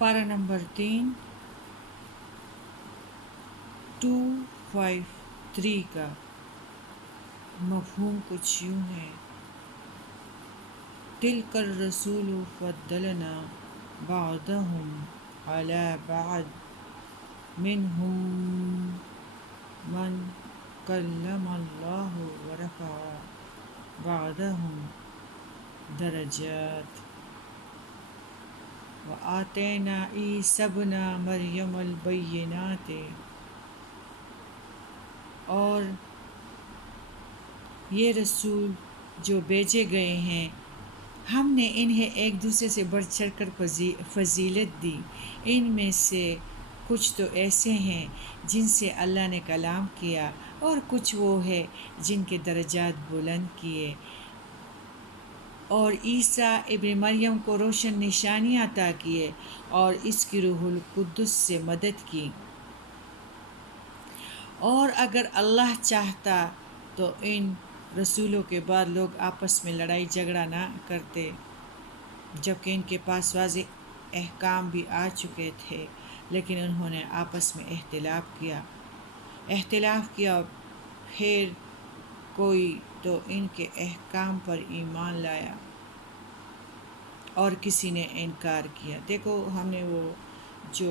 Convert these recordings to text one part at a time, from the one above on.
پارہ نمبر 3 253 کا مفہوم کچھ یوں ہے: تلک الرسول فضلنا بعضهم على بعض منهم من کلم اللہ ورفع بعضهم درجات وآتینا عیسی ابن مریم البینات، اور یہ رسول جو بھیجے گئے ہیں ہم نے انہیں ایک دوسرے سے بڑھ چڑھ کر فضیلت دی۔ ان میں سے کچھ تو ایسے ہیں جن سے اللہ نے کلام کیا، اور کچھ وہ ہے جن کے درجات بلند کیے، اور عیسیٰ ابن مریم کو روشن نشانیاں عطا کیے اور اس کی روح القدس سے مدد کی۔ اور اگر اللہ چاہتا تو ان رسولوں کے بعد لوگ آپس میں لڑائی جھگڑا نہ کرتے، جبکہ ان کے پاس واضح احکام بھی آ چکے تھے، لیکن انہوں نے آپس میں اختلاف کیا، پھر کوئی تو ان کے احکام پر ایمان لایا اور کسی نے انکار کیا۔ دیکھو، ہم نے وہ جو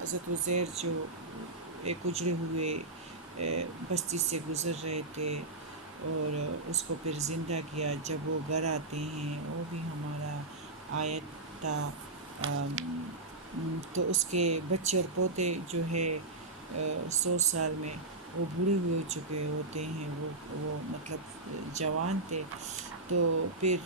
حضرت عزیر جو ایک اجڑے ہوئے بستی سے گزر رہے تھے اور اس کو پھر زندہ کیا، جب وہ گھر آتے ہیں، وہ بھی ہمارا آیت تھا۔ تو اس کے بچے اور پوتے جو ہے 100 سال میں وہ بوڑھے ہو چکے ہوتے ہیں، وہ مطلب جوان تھے، تو پھر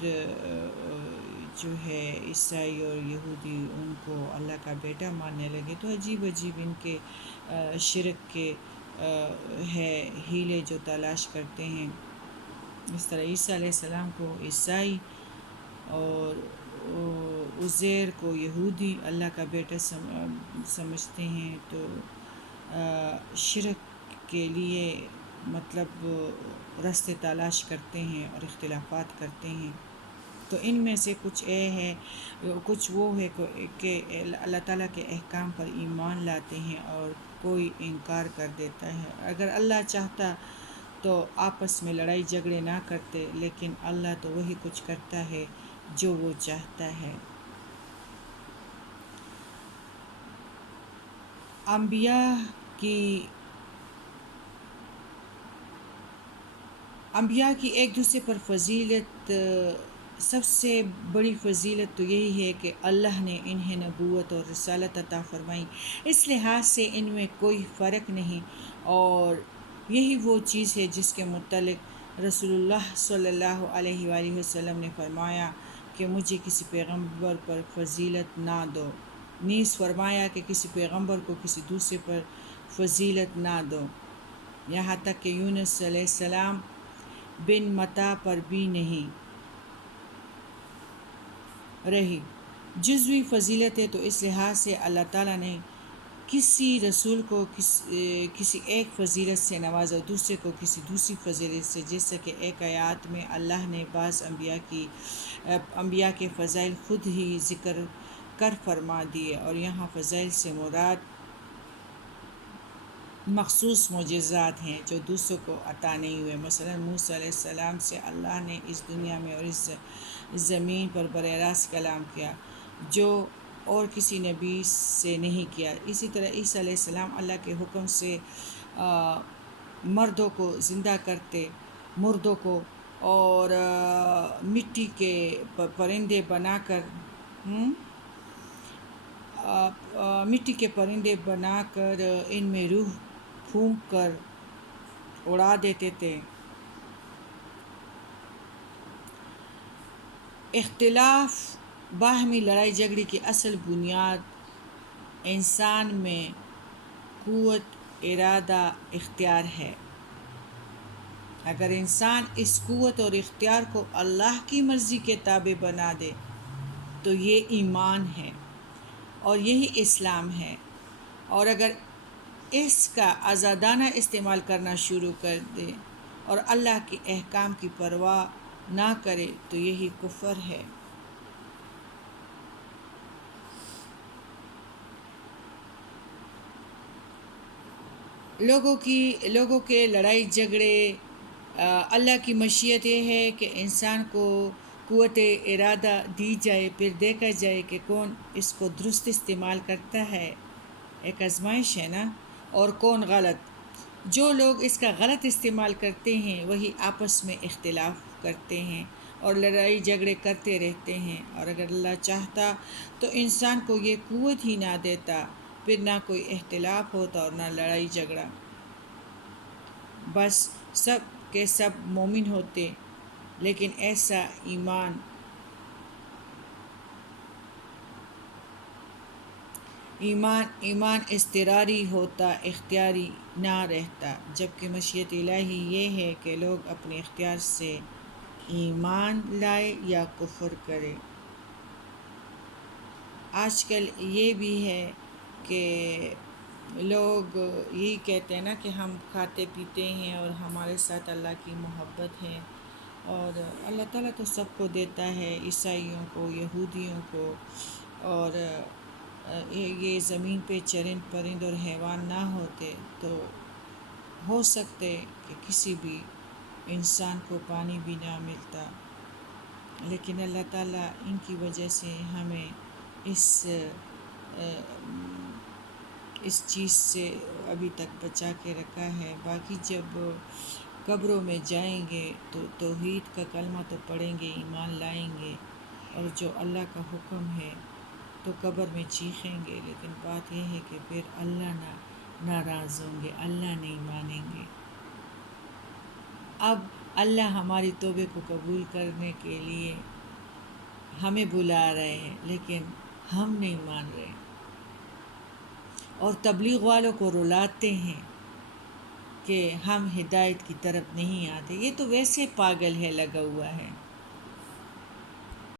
جو ہے عیسائی اور یہودی ان کو اللہ کا بیٹا ماننے لگے۔ تو عجیب عجیب ان کے شرک کے ہے ہیلے جو تلاش کرتے ہیں۔ اس طرح عیسیٰ علیہ السلام کو عیسائی اور عزیر کو یہودی اللہ کا بیٹا سمجھتے ہیں، تو شرک کے لیے مطلب راستے تلاش کرتے ہیں اور اختلافات کرتے ہیں۔ تو ان میں سے کچھ وہ ہے کہ اللہ تعالیٰ کے احکام پر ایمان لاتے ہیں اور کوئی انکار کر دیتا ہے۔ اگر اللہ چاہتا تو آپس میں لڑائی جھگڑے نہ کرتے، لیکن اللہ تو وہی کچھ کرتا ہے جو وہ چاہتا ہے۔ انبیاء کی ایک دوسرے پر فضیلت، سب سے بڑی فضیلت تو یہی ہے کہ اللہ نے انہیں نبوت اور رسالت عطا فرمائی، اس لحاظ سے ان میں کوئی فرق نہیں، اور یہی وہ چیز ہے جس کے متعلق رسول اللہ صلی اللہ علیہ وآلہ وسلم نے فرمایا کہ مجھے کسی پیغمبر پر فضیلت نہ دو، نیز فرمایا کہ کسی پیغمبر کو کسی دوسرے پر فضیلت نہ دو، یہاں تک کہ یونس علیہ السلام بن متا پر بھی نہیں رہی۔ جزوی فضیلت ہے تو اس لحاظ سے اللہ تعالیٰ نے کسی رسول کو کسی ایک فضیلت سے نوازا، دوسرے کو کسی دوسری فضیلت سے، جیسا کہ ایک آیات میں اللہ نے بعض انبیاء کے فضائل خود ہی ذکر کر فرما دیے، اور یہاں فضائل سے مراد مخصوص معجزات ہیں جو دوسروں کو عطا نہیں ہوئے۔ مثلا موسیٰ علیہ السلام سے اللہ نے اس دنیا میں اور اس زمین پر براہ راست کلام کیا، جو اور کسی نبی سے نہیں کیا۔ اسی طرح عیسیٰ علیہ السلام اللہ کے حکم سے مردوں کو زندہ کرتے، مردوں کو، اور مٹی کے پرندے بنا کر ان میں روح پھونک کر اڑا دیتے تھے۔ اختلاف، باہمی لڑائی جھگڑے کی اصل بنیاد انسان میں قوت ارادہ اختیار ہے۔ اگر انسان اس قوت اور اختیار کو اللہ کی مرضی کے تابع بنا دے تو یہ ایمان ہے اور یہی اسلام ہے، اور اگر اس کا آزادانہ استعمال کرنا شروع کر دے اور اللہ کے احکام کی پرواہ نہ کرے تو یہی کفر ہے۔ لوگوں کے لڑائی جھگڑے، اللہ کی مشیت یہ ہے کہ انسان کو قوت ارادہ دی جائے، پھر دیکھا جائے کہ کون اس کو درست استعمال کرتا ہے، ایک آزمائش ہے نا، اور کون غلط۔ جو لوگ اس کا غلط استعمال کرتے ہیں وہی آپس میں اختلاف کرتے ہیں اور لڑائی جھگڑے کرتے رہتے ہیں، اور اگر اللہ چاہتا تو انسان کو یہ قوت ہی نہ دیتا، پھر نہ کوئی اختلاف ہوتا اور نہ لڑائی جھگڑا، بس سب کے سب مومن ہوتے۔ لیکن ایسا ایمان اضطراری ہوتا، اختیاری نہ رہتا، جبکہ مشیت الہی یہ ہے کہ لوگ اپنے اختیار سے ایمان لائے یا کفر کرے۔ آج کل یہ بھی ہے کہ لوگ یہی کہتے ہیں نا کہ ہم کھاتے پیتے ہیں اور ہمارے ساتھ اللہ کی محبت ہے، اور اللہ تعالیٰ تو سب کو دیتا ہے، عیسائیوں کو، یہودیوں کو، اور یہ زمین پہ چرند پرند اور حیوان نہ ہوتے تو ہو سکتے کہ کسی بھی انسان کو پانی بھی نہ ملتا، لیکن اللہ تعالیٰ ان کی وجہ سے ہمیں اس چیز سے ابھی تک بچا کے رکھا ہے۔ باقی جب قبروں میں جائیں گے تو توحید کا کلمہ تو پڑھیں گے، ایمان لائیں گے، اور جو اللہ کا حکم ہے تو قبر میں چیخیں گے، لیکن بات یہ ہے کہ پھر اللہ ناراض ہوں گے، اللہ نہیں مانیں گے۔ اب اللہ ہماری توبے کو قبول کرنے کے لیے ہمیں بلا رہے ہیں، لیکن ہم نہیں مان رہے، اور تبلیغ والوں کو رلاتے ہیں کہ ہم ہدایت کی طرف نہیں آتے۔ یہ تو ویسے پاگل ہے، لگا ہوا ہے۔